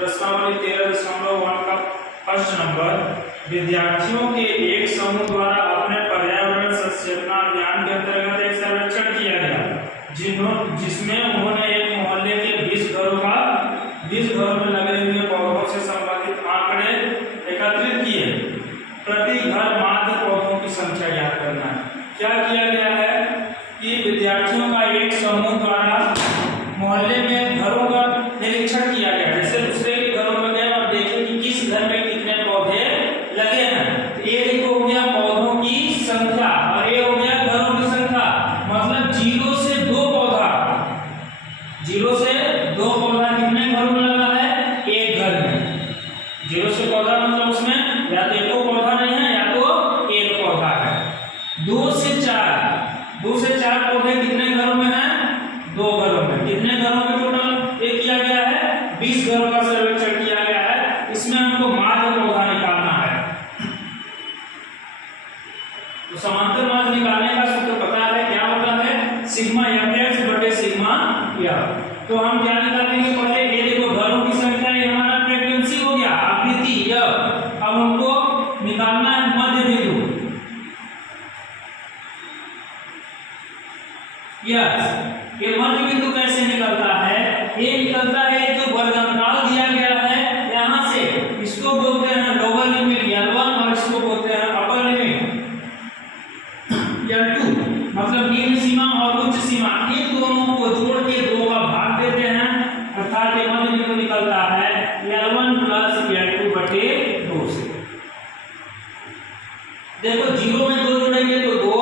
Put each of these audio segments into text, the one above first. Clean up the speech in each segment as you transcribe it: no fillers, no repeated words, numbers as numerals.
प्रश्नावली 13.1 का first number, विद्यार्थियों के एक समूह द्वारा अपने पर्यावरण सचेतना अभियान के अंतर्गत एक सर्वेक्षण किया गया, जिसमें उन्होंने एक मोहल्ले के 20 घरों में लगे हुए पौधों से संबंधित आंकड़े एकत्रित किए। प्रति घर माध्य पौधों की संख्या ज्ञात करना है। क्या किया गया है कि विद्यार्थियों का एक समूह द्वारा मोहल्ले में घरों का निरीक्षण किया गया। जैसे दूसरे के घरों में गए और देखे कि किस घर में कितने पौधे लगे हैं। ये हो गया पौधों की संख्या और ये हो गया घरों की संख्या। मतलब 0 से 2 पौधा, 0 से 2 पौधा कितने घरों में लगा है? एक घर में। 0 से पौधा मतलब उसमें या तो एक पौधा नहीं है या तो एक पौधा है। 2 से 4 पौधे कितने घरों में हैं? 2 घरों में। कितने घरों में टोटल एक किया गया है? 20 घरों का सर्वेक्षण किया गया है। इसमें हमको माध्य पौधा निकालना है। तो समांतर माध्य निकालने का सूत्र पता है, क्या होता है? सिग्मा एफ बटे सिग्मा एफ। तो हम क्या निकालेंगे पहले? ये देखो घरों की संख्या, ये हमारा फ्रीक्वेंसी हो गया, आवृत्ति एफ। अब हमको निकालना है मध्य बिंदु। यस, ये मध्य बिंदु कैसे निकलता है? ये निकलता है जो वर्गंकाल दिया गया है यहाँ से, इसको बोलते हैं लोअर लिमिट L1 और इसको बोलते हैं अपर लिमिट L2। मतलब निम्न सीमा और उच्च सीमा, इन दोनों को जोड़ के 2 का भाग देते हैं, अर्थात ये मध्य बिंदु निकलता है L1 + L2 बटे 2 से। देखो 0 में 2 जोड़ेंगे तो 2,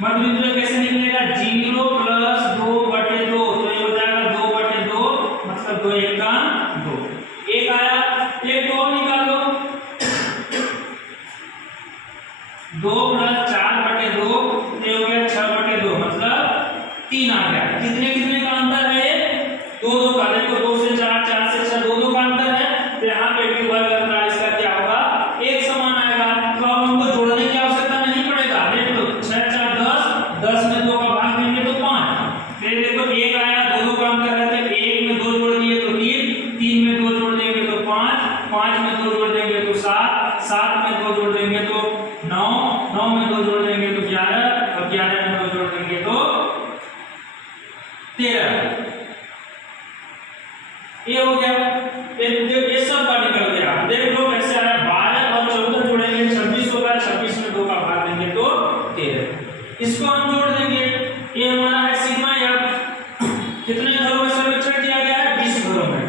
मध्य बिंदु कैसे निकलेगा? 0 + 2 बटे 2, तो ये हो जाएगा 2 बटे 2, मतलब 2 1 का 2। एक आया, एक और निकाल लो। 2 + 4 बटे 2, ये हो गया 6 बटे 2, मतलब 3 आ गया। कितने कितने का अंतर है? 2 का। देखो 2 से 4, 4 से 6, 2 का अंतर है। तो यहाँ पे भी वर्ग अंतराल इसका क्या होगा? एक समान आएगा। तो अब हमको जोड़ने की आवश्यकता नहीं पड़ेगा। देख लो 6 4 10, 10 में 2 का भाग देंगे तो 5। फिर देखो 1 आया, 2 का अंतर है, तो 1 में 2 जोड़ दिए तो 3, 3 में 2 जोड़ देंगे तो 5, 5 में 2 जोड़ देंगे तो 7, 7 में 2 जोड़ देंगे तो 9, 9 में 2 जोड़ देंगे तो 11 और 11 में 2 जोड़ देंगे तो 13। ये हो गया। ये सब का निकल गया। देख लो कैसे आया। 12 और 14 जोड़ेंगे 26 होगा, 26 में 2 का भाग देंगे तो 13। इसको हम जोड़ देंगे। ये हमारा है सिग्मा एफ। कितने घरों में सर्वेक्षण किया गया है? 20 घरों में।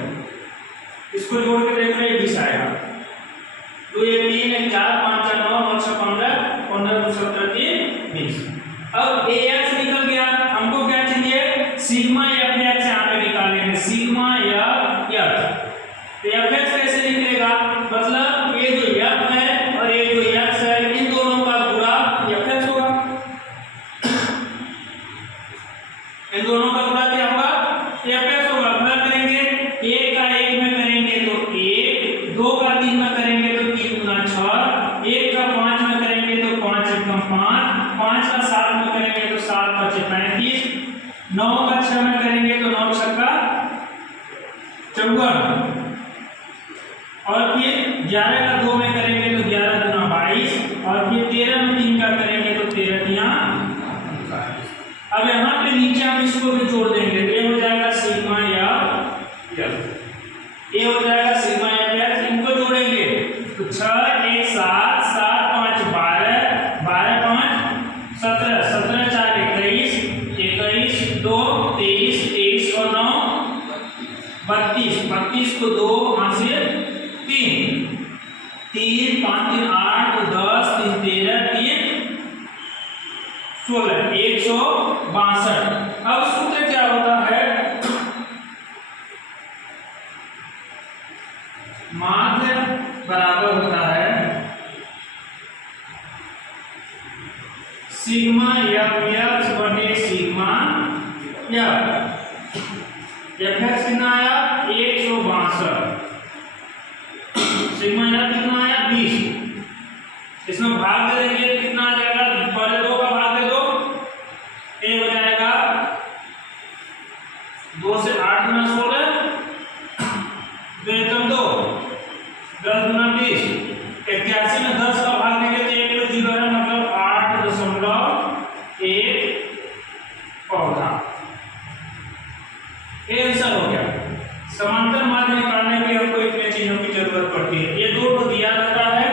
इसको जोड़ के देख रहे हैं 20 आएगा। 2 1 3 1 4 5 4 9 9 6 15 15 2 17 3 20। अब एएक्स निकल गया। हमको क्या चाहिए? सिग्मा एफएक्स यहाँ पे निकालेंगे। Sigma F. तो एफएक्स कैसे निकलेगा? मतलब ये जो एफ है और ये जो एक्स है, इन दोनों का गुणा एफएक्स होगा। इन दोनों का गुणा क्या होगा? एफएक्स होगा। गुणा करेंगे, 1 का 1 में करेंगे तो 1, 2 का 3 में करेंगे तो 3 गुना 6, 1 का 5 में करेंगे तो 5 एकम 5, 5 का 7 में करेंगे तो 7 × 5 = 35, 9 का 6 में करेंगे तो 9 × 6 = 54, और फिर 11 का 2 में करेंगे तो 11 × 22, और फिर 13 में 3 का करेंगे तो 13 × 22। अब यहाँ पे नीचे हम इसको भी जोड़ देंगे। ये हो जाएगा सिग्मा एफ। ये हो जाएगा सिग्मा एफ। इनको जोड़ेंगे तो 6 1 7 7 5 12 12 5 17 17 4 21 21 2 23 23 और 9 32 32 को 2 वहां से 3 3 5 3 8 10 3 13 3 16 162। अब सूत्र क्या होता है? माध्य बराबर होता है सिग्मा एफ बटे सिग्मा एफ। एफ कितना आया? 162। सिग्मा एफ कितना आया? 20। इसमें भाग दे देंगे, कितना आ जाएगा? पहले 2 का भाग दे दो, ये हो जाएगा 2 से 8 गुना 16, 2 एकम 2, 10 गुना 20, 81 में 10 का भाग देंगे तो एक तो जीरो है, मतलब 8.1 पौधा। ये आंसर हो गया। समांतर माध्य निकालने के लिए हमको इतने चीजों की जरूरत पड़ती है। ये दो दिया रहता है